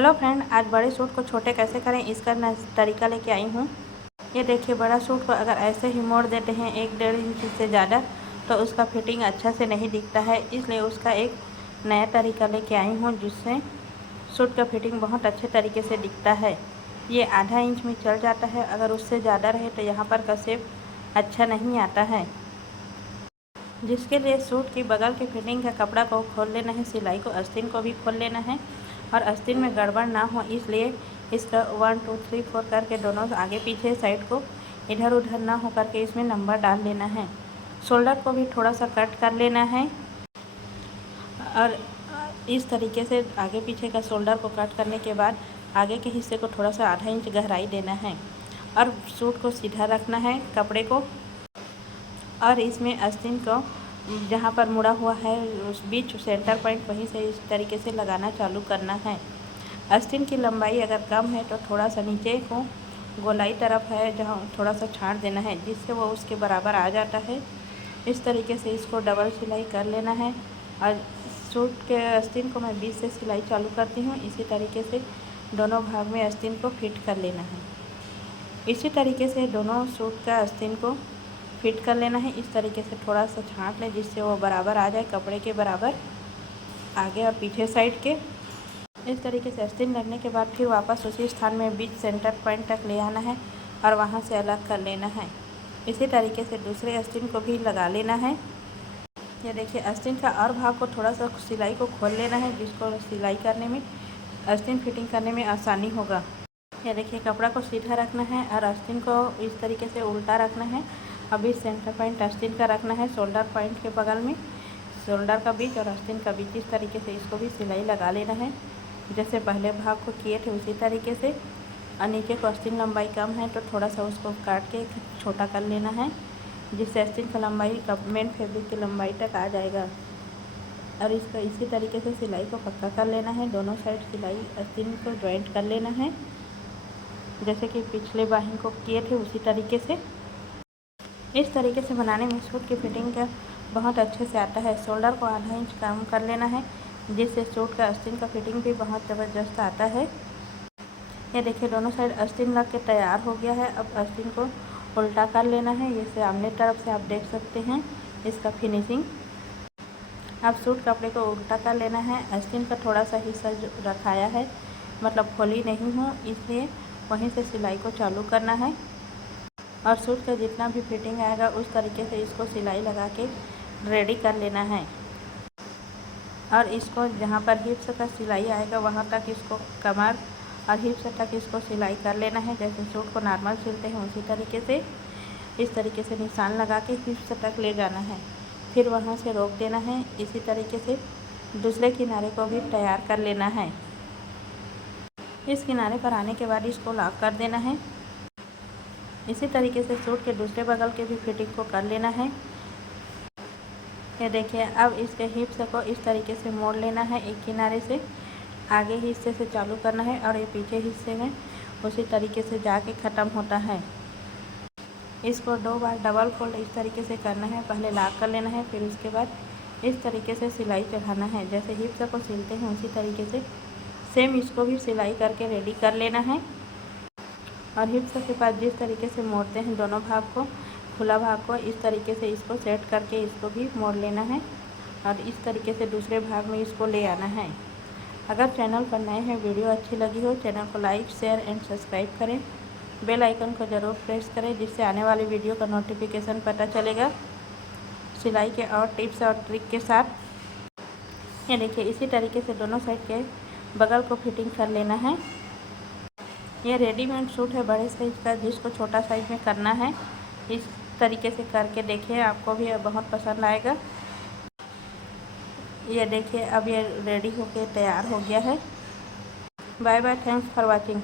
Hello friend, आज बड़े suit को छोटे कैसे करें इसका तरीका लेके आई हूँ। ये देखिए, बड़ा सूट को अगर ऐसे ही मोड़ देते हैं 1-1.5 इंच से ज़्यादा तो उसका फिटिंग अच्छा से नहीं दिखता है। इसलिए उसका एक नया तरीका लेके आई हूँ जिससे सूट का फिटिंग बहुत अच्छे तरीके से दिखता है। ये आधा इंच में चल जाता है, अगर उससे ज़्यादा रहे तो यहाँ पर का शेप अच्छा नहीं आता है। जिसके लिए सूट की बगल की फिटिंग का कपड़ा को खोल लेना है, सिलाई को आस्तीन को भी खोल लेना है और आस्तीन में गड़बड़ ना हो इसलिए इसका 1 2 3 4 करके दोनों आगे पीछे साइड को इधर उधर ना हो करके इसमें नंबर डाल लेना है। शोल्डर को भी थोड़ा सा कट कर लेना है और इस तरीके से आगे पीछे का शोल्डर को कट करने के बाद आगे के हिस्से को थोड़ा सा आधा इंच गहराई देना है और सूट को सीधा रखना है कपड़े को। और इसमें आस्तीन को जहाँ पर मुड़ा हुआ है उस बीच सेंटर पॉइंट वहीं से इस तरीके से लगाना चालू करना है। आस्तीन की लंबाई अगर कम है तो थोड़ा सा नीचे को गोलाई तरफ है जहाँ थोड़ा सा छाँट देना है जिससे वो उसके बराबर आ जाता है। इस तरीके से इसको डबल सिलाई कर लेना है और सूट के आस्तीन को मैं बीच से सिलाई चालू करती हूँ। इसी तरीके से दोनों भाग में आस्तीन को फिट कर लेना है। इसी तरीके से दोनों सूट का आस्तीन को फिट कर लेना है। इस तरीके से थोड़ा सा छाँट लें जिससे वो बराबर आ जाए कपड़े के बराबर आगे और पीछे साइड के। इस तरीके से आस्तीन लगने के बाद फिर वापस उसी स्थान में बीच सेंटर पॉइंट तक ले आना है और वहाँ से अलग कर लेना है। इसी तरीके से दूसरे आस्तीन को भी लगा लेना है। ये देखिए, आस्तीन का और भाग को थोड़ा सा सिलाई को खोल लेना है जिसको सिलाई करने में आस्तीन फिटिंग करने में आसानी होगा। ये देखिए, कपड़ा को सीधा रखना है और आस्तीन को इस तरीके से उल्टा रखना है। अभी सेंटर पॉइंट आस्तीन का रखना है शोल्डर पॉइंट के बगल में, शोल्डर का बीच और आस्तीन का बीच। इस तरीके से इसको भी सिलाई लगा लेना है जैसे पहले भाग को किए थे उसी तरीके से। और नीचे को आस्तीन लंबाई कम है तो थोड़ा सा उसको काट के छोटा कर लेना है जिससे आस्तीन का लंबाई मेन फैब्रिक की लंबाई तक आ जाएगा। और इसका इसी तरीके से सिलाई को पक्का कर लेना है। दोनों साइड सिलाई आस्तीन को जॉइंट कर लेना है जैसे कि पिछले बाहीं को किए थे उसी तरीके से। इस तरीके से बनाने में सूट की फिटिंग का बहुत अच्छे से आता है। शोल्डर को आधा इंच कम कर लेना है जिससे सूट का आस्तीन का फिटिंग भी बहुत ज़बरदस्त आता है। ये देखिए, दोनों साइड आस्तीन लग के तैयार हो गया है। अब आस्तीन को उल्टा कर लेना है। ये सामने तरफ से आप देख सकते हैं इसका फिनिशिंग। अब सूट कपड़े को उल्टा कर लेना है। आस्तीन का थोड़ा सा हिस्सा जो रखाया है मतलब खोली नहीं हूँ इसलिए वहीं से सिलाई को चालू करना है और सूट का जितना भी फिटिंग आएगा उस तरीके से इसको सिलाई लगा के रेडी कर लेना है। और इसको जहाँ पर हिप्स का सिलाई आएगा वहाँ तक इसको कमर और हिप्स तक इसको सिलाई कर लेना है जैसे सूट को नॉर्मल सिलते हैं उसी तरीके से। इस तरीके से निशान लगा के हिप्स तक ले जाना है, फिर वहाँ से रोक देना है। इसी तरीके से दूसरे किनारे को भी तैयार कर लेना है। इस किनारे पर आने के बाद इसको लॉक कर देना है। इसी तरीके से सूट के दूसरे बगल के भी फिटिंग को कर लेना है। ये देखिए, अब इसके हिप्स को इस तरीके से मोड़ लेना है। एक किनारे से आगे हिस्से से चालू करना है और ये पीछे हिस्से में उसी तरीके से जाके ख़त्म होता है। इसको 2 बार डबल फोल्ड इस तरीके से करना है। पहले लॉक कर लेना है, फिर उसके बाद इस तरीके से सिलाई चढ़ाना है जैसे हिप्स को सिलते हैं उसी तरीके से सेम इसको भी सिलाई करके रेडी कर लेना है। और हिप्स के पास जिस तरीके से मोड़ते हैं दोनों भाग को, खुला भाग को, इस तरीके से इसको सेट करके इसको भी मोड़ लेना है और इस तरीके से दूसरे भाग में इसको ले आना है। अगर चैनल पर नए हैं, वीडियो अच्छी लगी हो, चैनल को लाइक शेयर एंड सब्सक्राइब करें। बेल आइकन को ज़रूर प्रेस करें जिससे आने वाली वीडियो का नोटिफिकेशन पता चलेगा सिलाई के और टिप्स और ट्रिक के साथ। ये देखिए, इसी तरीके से दोनों साइड के बगल को फिटिंग कर लेना है। ये रेडीमेड सूट है बड़े साइज का जिसको छोटा साइज में करना है। इस तरीके से करके देखिए, आपको भी बहुत पसंद आएगा। ये देखिए, अब ये रेडी होके तैयार हो गया है। Bye bye, thanks for watching.